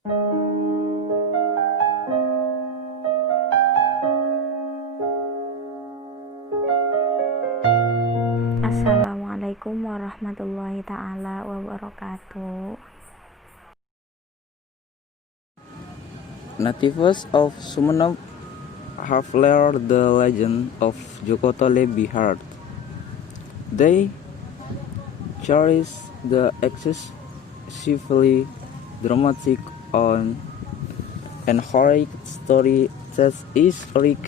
Assalamualaikum warahmatullahi ta'ala wabarakatuh. Natives of Sumenep have learned the legend of Jokotole by heart. They cherish the excessively dramatic and heroic story that is rich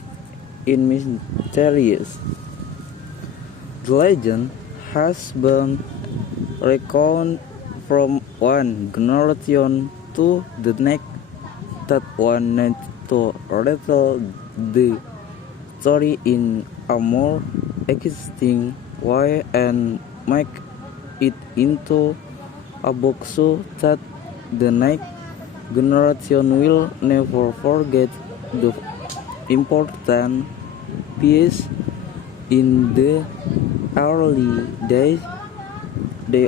in mysteries. The legend has been recounted from one generation to the next that one needs to retell the story in a more existing way and make it into a book so that the next generation will never forget the important piece in the early day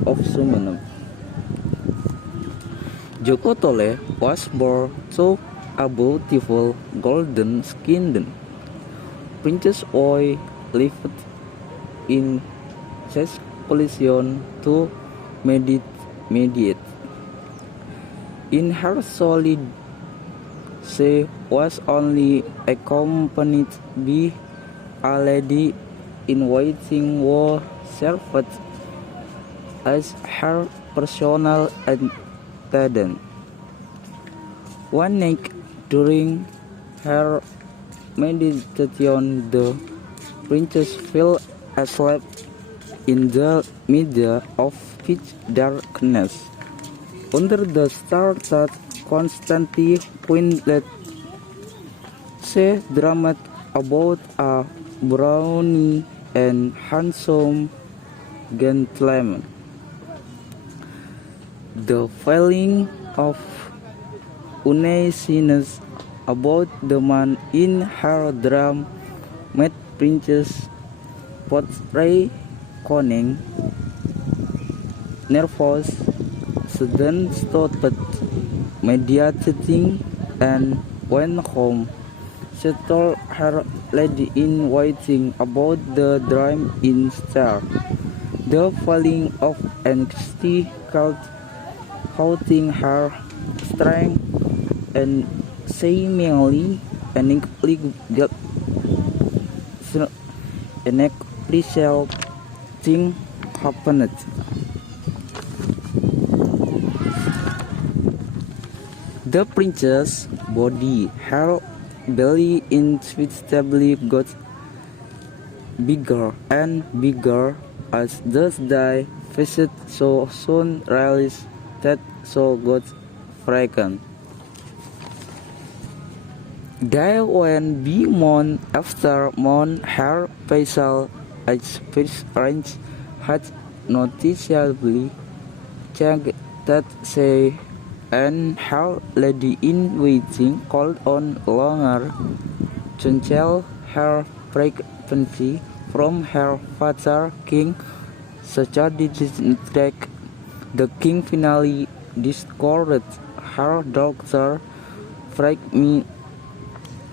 of Sumenep. Jokotole was born to a beautiful golden-skinned princess who lived in seclusion to meditate. In her solitude, she was only accompanied by a lady in waiting who served as her personal attendant. One night during her meditation, the princess fell asleep in the middle of pitch darkness. Under the stars that constantly pointed, she dreamed about a brawny and handsome gentleman. The feeling of uneasiness about the man in her dream made Princess Potray cunning, nervous, she then stopped meditating and went home. She told her lady in waiting about the dream instead. The feeling of anxiety kept haunting her strength and seemingly inexplicable thing happened. The princess' body, her belly inevitably got bigger and bigger as the day passed, so soon realized that so got frightened. Day went by month after month, her facial expression had noticeably changed that she and her lady in waiting called on longer to tell her pregnancy from her father king. Such a distract, the king finally discovered her daughter pregnant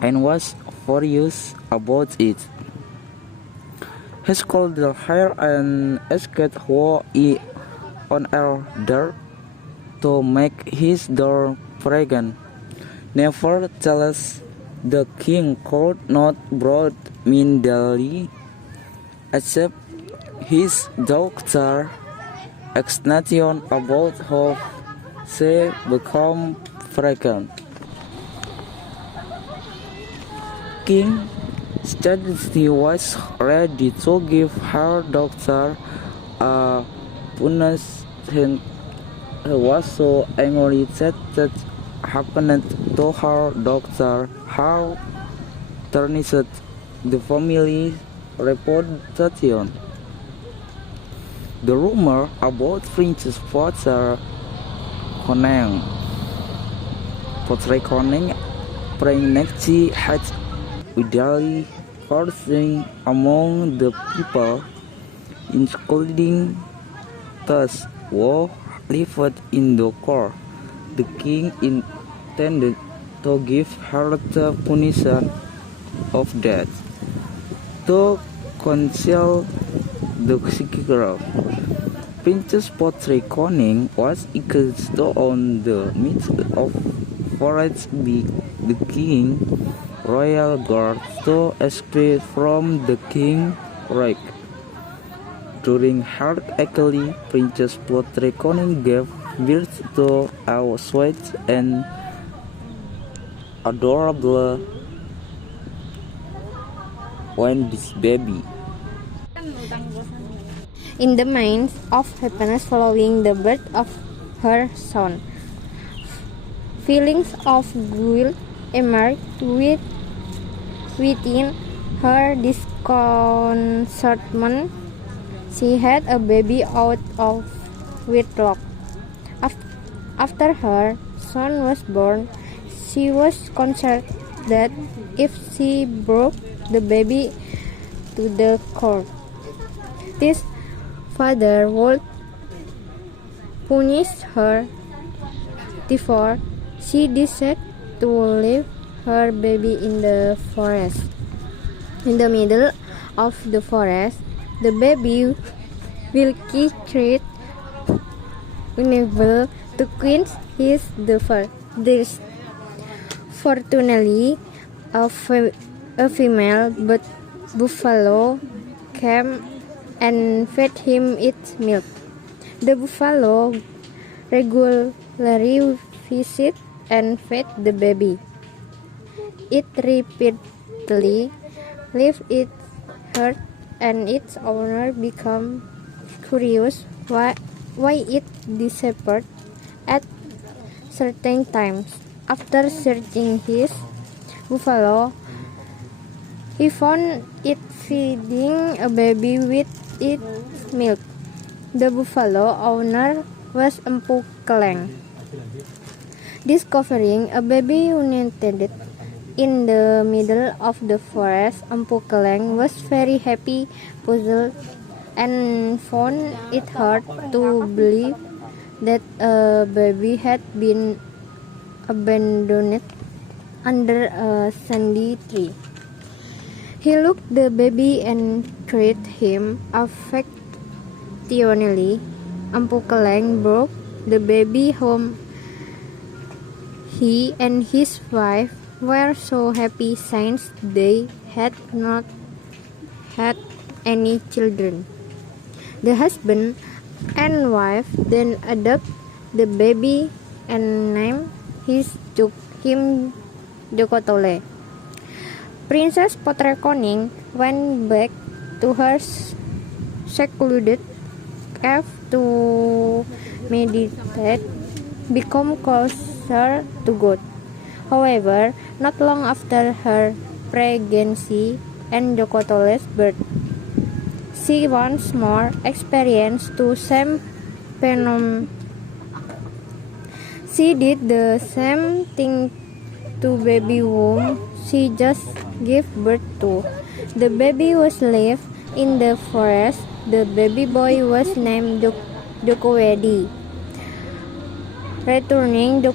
and was furious about it. He scolded her and asked who he on earth to make his daughter pregnant. Nevertheless, the king could not brood mindfully accept his daughter's explanation about how she became pregnant. King Stadity was ready to give her daughter a punishment. He was so angry that happened to her daughter how tarnished the family reputation. The rumor about Princess Potray Conning pregnancy had widely coursing among the people, including those who lived in the court. The king intended to give her the punishment of death. To conceal the secret, Princess Potrekoning was eagerst on the midst of forest by the king royal guard to escape from the king rape. During her agony, Princess Potrekoning gave birth to a sweet and adorable baby. In the midst of happiness following the birth of her son, feelings of guilt emerged within her disconcertment. She had a baby out of wedlock. After her son was born, she was concerned that if she brought the baby to the court, this father would punish her. Therefore, she decided to leave her baby in the forest. In the middle of the forest, the baby Wilkie cried, unable to quench his thirst. Fortunately, a female buffalo came and fed him its milk. The buffalo regularly visited and fed the baby. It repeatedly left its herd, and its owner became curious why it disappeared at certain times. After searching his buffalo, he found it feeding a baby with its milk. The buffalo owner was Empu Keleng. Discovering a baby united in the middle of the forest, Empu Keleng was very happy, puzzled, and found it hard to believe that a baby had been abandoned under a sandy tree. He looked the baby and carried him affectionately. Empu Keleng brought the baby home. He and his wife were so happy since they had not had any children. The husband and wife then adopted the baby and named him Joko Tole. Princess Potrekoning went back to her secluded cave to meditate, become closer to God. However, not long after her pregnancy and Joko Tole's birth, she once more experienced the same phenomenon. She did the same thing to baby whom she just gave birth to. The baby was left in the forest. The baby boy was named Jokowedi. Returning to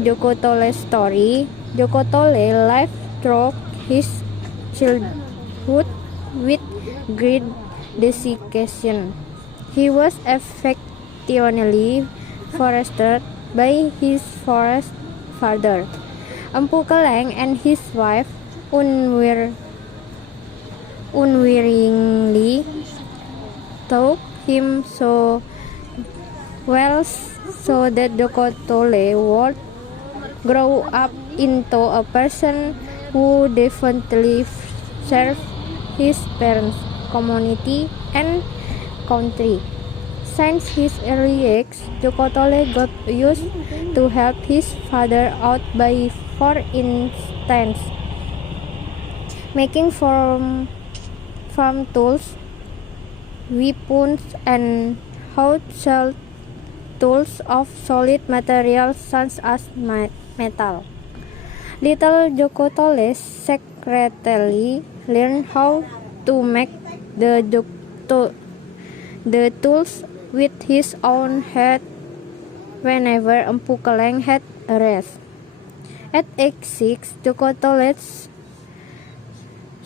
Joko Tole's story, Joko Tole lived through his childhood with great dedication. He was affectionately fostered by his forest father. Empu Keleng and his wife unwittingly taught him so well so that Joko Tole would grow up into a person who devoutly served his parents, community, and country. Since his early age, Joko Tole got used to help his father out by, for instance, making farm tools, weapons, and household tools of solid materials such as metal. Little Joko Tole secretly learned how to make the tools with his own head whenever Empu Keleng had a rest. At age 6, Joko Tole's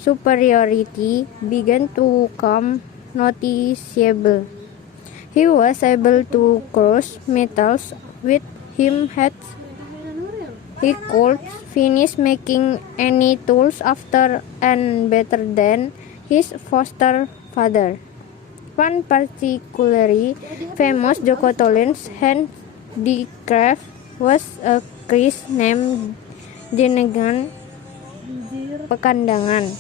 superiority began to become noticeable. He was able to crush metals with him heads. He could finish making any tools faster and better than his foster father. One particularly famous Joko Tole's handicraft was a kris named Jenengan Pekandangan.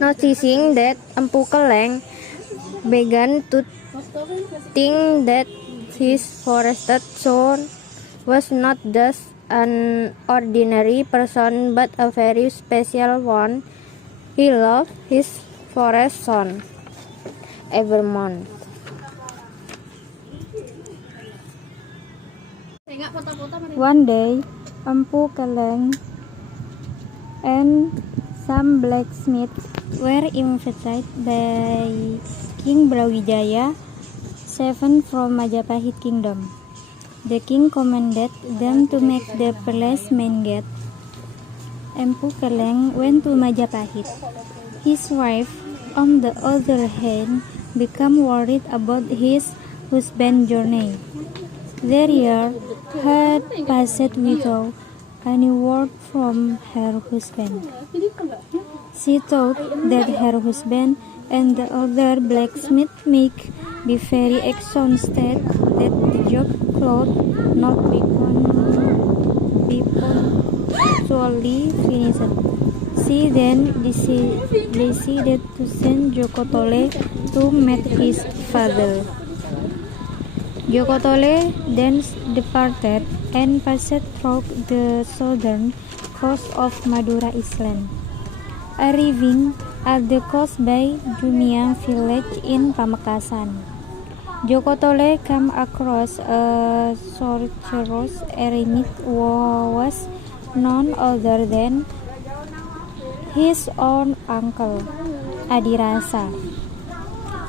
Noticing that Empu Keleng began to think that his forested son was not just an ordinary person but a very special one, he loved his forest son every month. One day, Empu Keleng and some blacksmiths were invited by King Brawijaya VII from Majapahit Kingdom. The king commanded them to make the palace main gate. Empu Keleng went to Majapahit. His wife, on the other hand, became worried about his husband's journey. Their year had passed without any word from her husband. She thought that her husband and the other blacksmith might be very exhausted, that the job could not be punctually finished. She then decided to send Joko Tole to meet his father. Joko Tole then departed and passed through the southern coast of Madura Island, arriving at the coast by Jumiang village in Pamekasan. Joko Tole came across a sorcerer's eremit who was none other than his own uncle, Adirasa.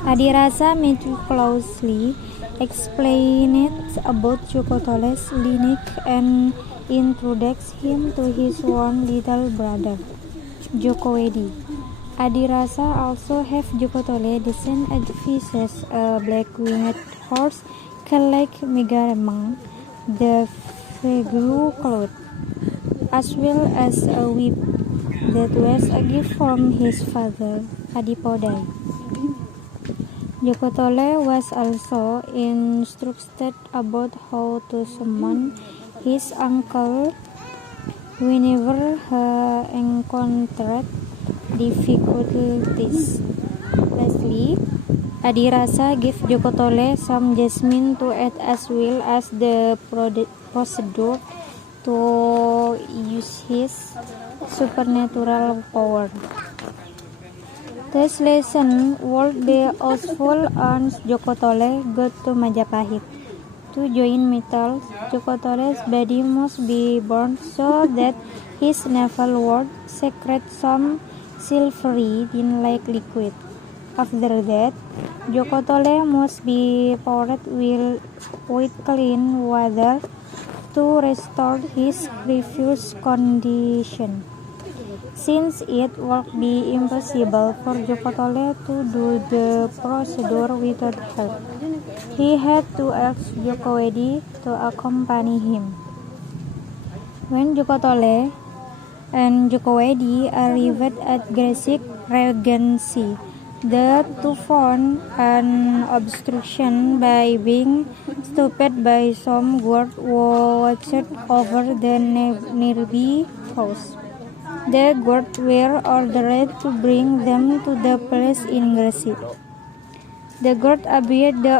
Adirasa meticulously explained about Joko Tole's lineage and introduced him to his one little brother, Joko Wedi. Adirasa also have Joko Tole descend advises a black-winged horse called Megaremang, the Vegu cloth, as well as a whip that was a gift from his father, Adipodai. Joko Tole was also instructed about how to summon his uncle whenever he encountered difficulties. Lastly, Adirasa gave Joko Tole some jasmine to add as well as the procedure to use his supernatural power. This lesson would be useful once Joko Tole got to Majapahit. To join metals, Joko Tole's body must be burned so that his navel would secrete some silvery tin-like liquid. After that, Joko Tole must be poured with clean water to restore his previous condition. Since it would be impossible for Joko Tole to do the procedure without help, he had to ask Joko Wedi to accompany him. When Joko Tole and Joko Wedi arrived at Gresik Regency, the two found an obstruction by being stopped by some guards who watched over the nearby house. The guards were ordered to bring them to the palace in Gresik. The guards obeyed the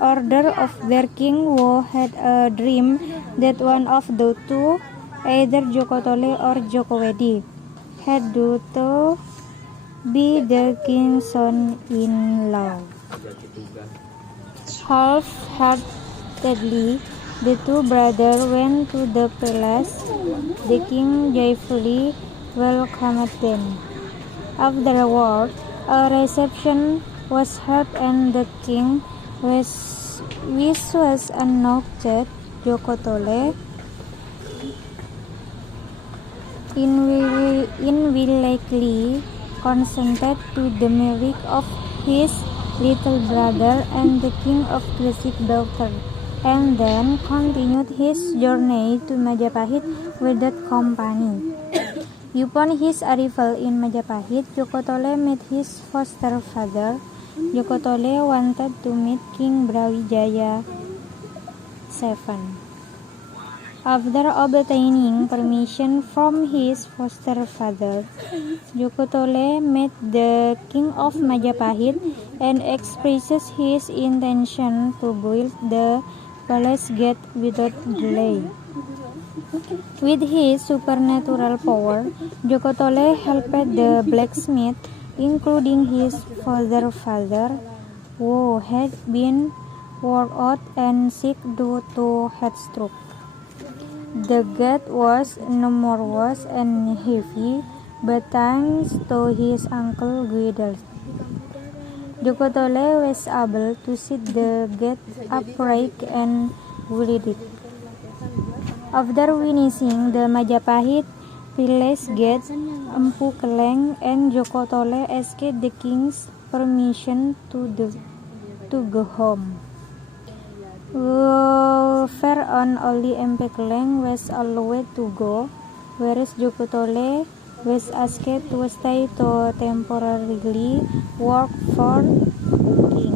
order of their king, who had a dream that one of the two, either Joko Tole or Joko Wedi, had to be the king's son-in-law. Half-heartedly, the two brothers went to the palace. The king joyfully welcomed them. Afterward, a reception was held and the king, which was announced Joko Tole unwillingly consented to the marriage of his little brother and the king of Gresik daughter, and then continued his journey to Majapahit without company. Upon his arrival in Majapahit, Jokotole met his foster father. Jokotole wanted to meet King Brawijaya VII. After obtaining permission from his foster father, Jokotole met the king of Majapahit and expresses his intention to build the palace gate without delay. With his supernatural power, Jokotole helped the blacksmith, including his father, who had been worn out and sick due to heatstroke. The gate was enormous and heavy, but thanks to his uncle Guiders, Jokotole was able to sit the gate upright and wield it. After finishing the Majapahit palace gate, Empu Keleng and Jokotole asked the king's permission to go home. Whereon only Empu Keleng was allowed to go, whereas Jokotole was asked to stay to temporarily work for king.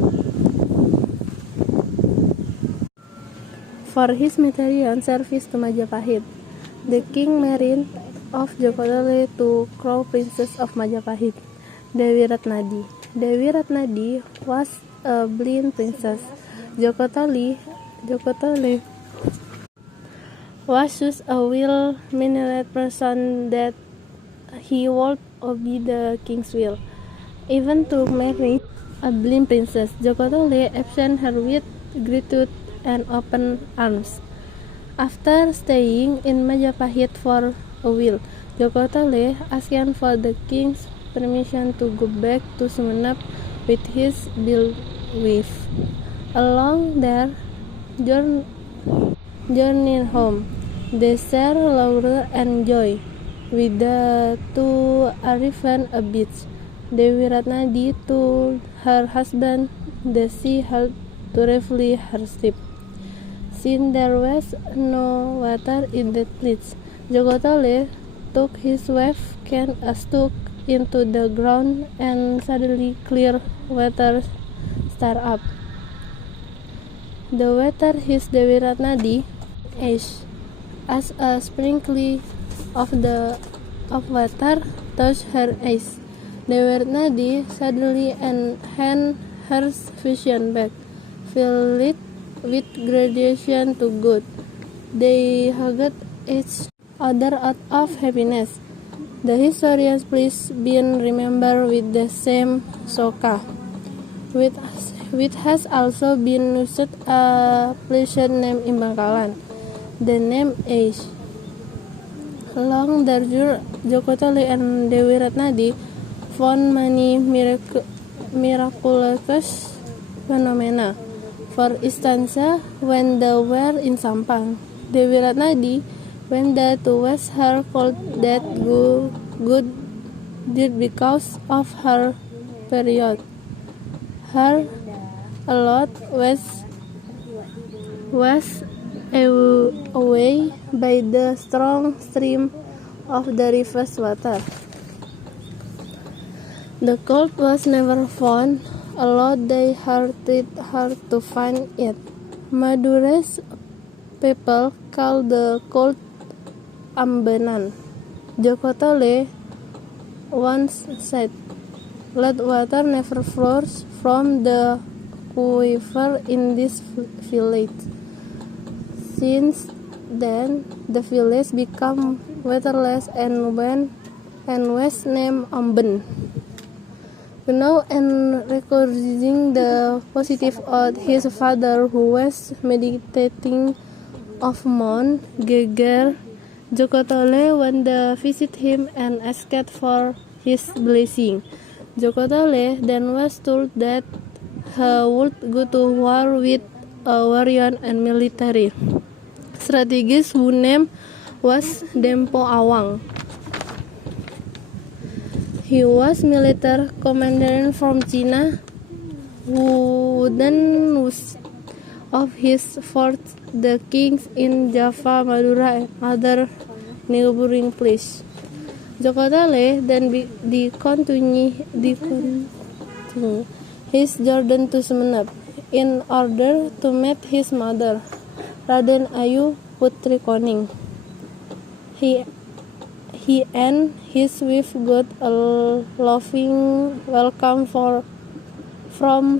For his military service to Majapahit, the king married off Jokotole to Crown Princess of Majapahit, Dewi Ratnadi. Dewi Ratnadi was a blind princess. Jokotole was such a well-mannered person that he would obey the king's will, even to marry a blind princess. Jokotole accepted her with gratitude and open arms. After staying in Majapahit for a while, Jokotole asked for the king's permission to go back to Sumenep with his wife. Along their journey home, they share laughter and joy. With the two arriving at a beach, Dewi Ratnadi told her husband that she had to refill her ship. Since there was no water in that place, Jokotole took his wife can a stuck into the ground and suddenly clear water started up. The water hits Dewi Ratnadi as a sprinkle of water touched her eyes. Dewi Ratnadi suddenly enhanced her vision back, filled with gratitude to God. They hugged each other out of happiness. The historians please being remembered with the same Soka, which has also been used a pleasant name in Bangkalan. The name is along their journey, Jokotole and Dewi Ratnadi found many miraculous phenomena. For instance, when they were in Sampang, Dewi Ratnadi went there to wash her cold that good did because of her period. Her lot was away by the strong stream of the river's water. The colt was never found, although they tried hard to find it. Madure's people called the colt Ambenan. Jokotole once said, "Let water never flows from the quiver in this village." Since then, the village became waterless and was named Amben. Now, and recording the positive of his father who was meditating of Mount Geger, Jokotole went to visit him and asked for his blessing. Jokotole then was told that he would go to war with a warrior and military strategist whose name was Dempo Awang. He was military commander from China who then was of his forts the kings in Java, Madura, and other neighboring places. Joko Tole then continued his journey to Sumenep in order to meet his mother, Raden Ayu Putri Koning. He and his wife got a loving welcome from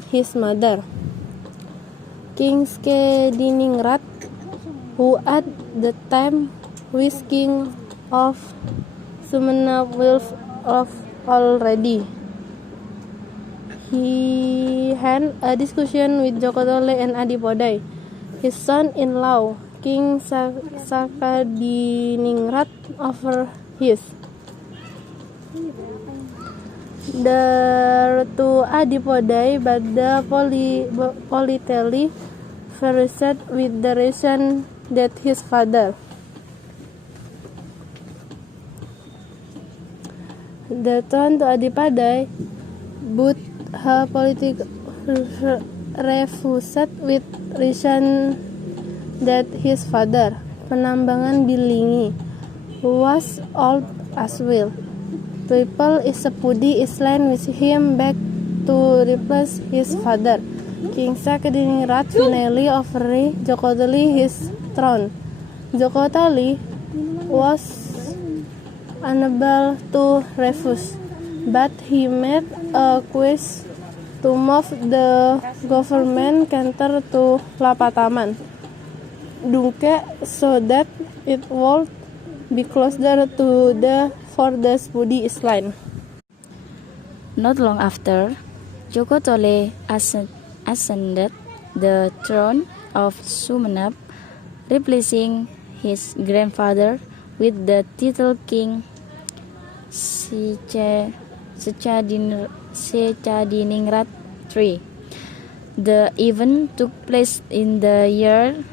his mother, King Kediningrat, who at the time was king of Sumenep already. He had a discussion with Joko Tole and Adipodai, his son-in-law, King Sakadiningrat, over his. There to Adipodai, but the politely refused with the reason that his father, the throne to Adipodai, but her political refused with reason that his father, Penambangan Bilingi, was old as well. People is Sepudi Island with him back to replace his father. King Sakadiningrat finally offered Joko Tole his throne. Joko Tole was unable to refuse, but he made a quest to move the government center to Lapataman, Dungke, so that it would be closer to the furthest Sepudi Island. Not long after, Joko Tole ascended the throne of Sumenep, replacing his grandfather with the title King Sekadiningrat III. The event took place in the year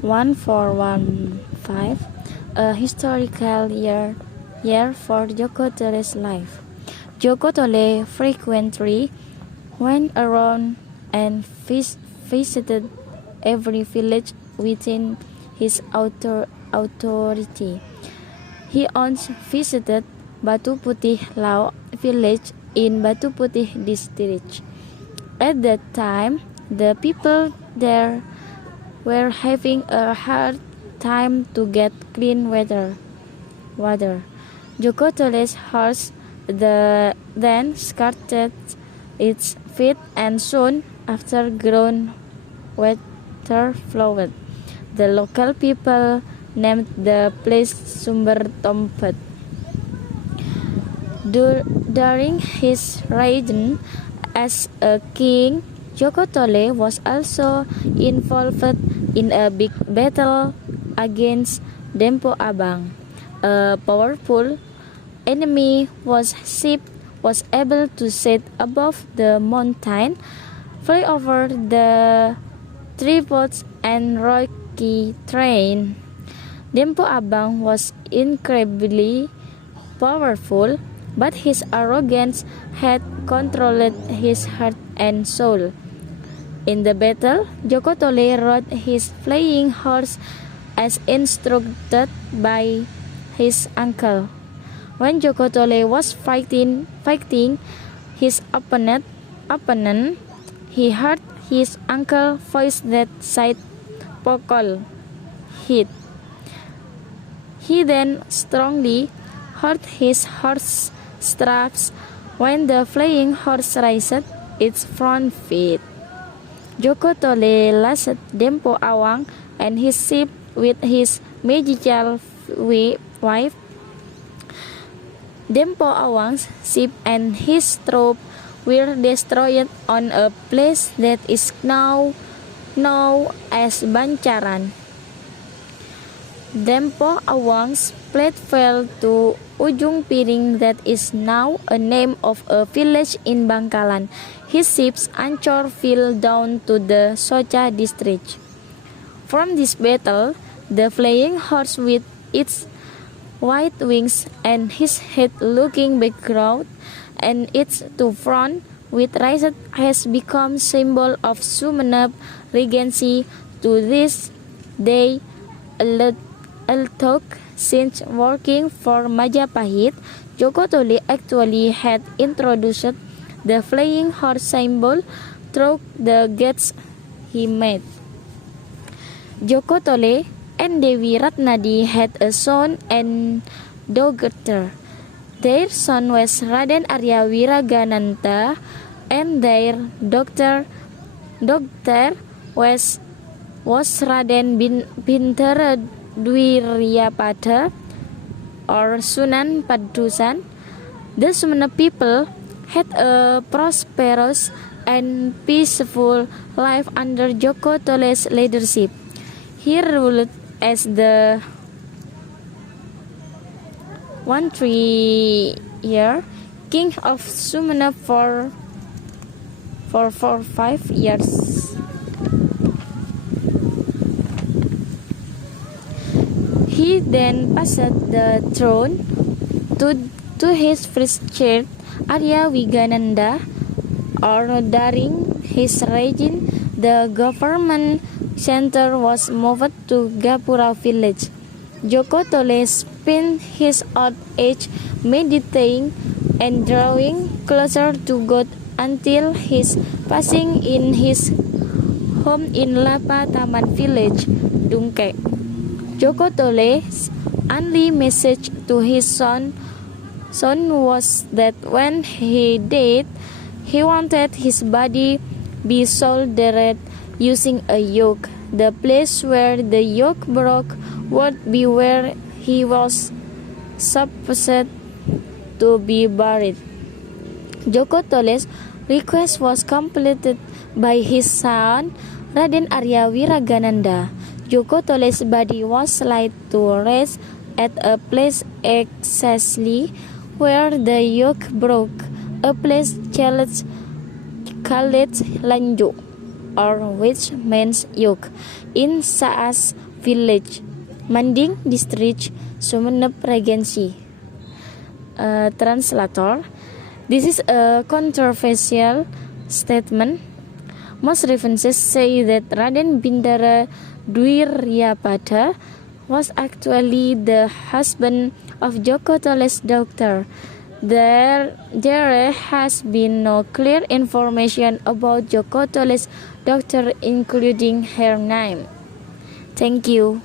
1415, a historical year for Joko Tole's life. Joko Tole frequently went around and visited every village within his authority. He once visited Batu Putih Lau village in Batu Putih district. At that time, the people there were having a hard time to get clean water. Joko Tole's horse then started its feet, and soon after ground water flowed. The local people named the place Sumber Tompet. During his reign as a king, Joko Tole was also involved in a big battle against Dempo Abang. A powerful enemy was able to sit above the mountain, fly over the treetops and rocky terrain. Dempo Abang was incredibly powerful, but his arrogance had controlled his heart and soul. In the battle, Joko Tole rode his flying horse as instructed by his uncle. When Joko Tole was fighting his opponent, he heard his uncle's voice that said, "Pokol, hit." He then strongly hurt his horse's straps when the flying horse raised its front feet. Joko Tole lashed Dempo Awang and his ship with his magical wife. Dempo Awang's ship and his troops were destroyed on a place that is now known as Bancaran. Dempo Awang's fleet fell to Ujung Piring, that is now a name of a village in Bangkalan. His ship's anchor fell down to the Socha district. From this battle, the flying horse with its white wings and his head looking backward and its two front with raised has become symbol of Sumenep Regency to this day. Although since working for Majapahit, Joko Tole actually had introduced the flying horse symbol through the gates he made. Joko Tole and Dewi Ratnadi had a son and daughter. Their son was Raden Arya Wiragananta and their daughter was Raden Bintara Dwiryapada or Sunan Padusan. The Sumenep people had a prosperous and peaceful life under Joko Tole's leadership. He ruled as the 13-year king of Sumenep for 5 years. He then passed the throne to his first child, Arya Wigananda, or during his reign, the government center was moved to Gapura village. Joko Tole spent his old age meditating and drawing closer to God until his passing in his home in Lapa Taman village, Dungke. Joko Tole's only message to his son was that when he died, he wanted his body be soldered using a yoke. The place where the yoke broke would be where he was supposed to be buried. Joko Tole's request was completed by his son Raden Arya Wiragananda. Joko Tole's body was laid to rest at a place exactly where the yoke broke, a place called Lanjo, or which means yoke, in Saas village, Manding district, Sumenep Regency. Translator: This is a controversial statement. Most references say that Raden Bintara Dwiryapada was actually the husband of Joko Tole's daughter. There has been no clear information about Joko Tole's daughter, including her name. Thank you.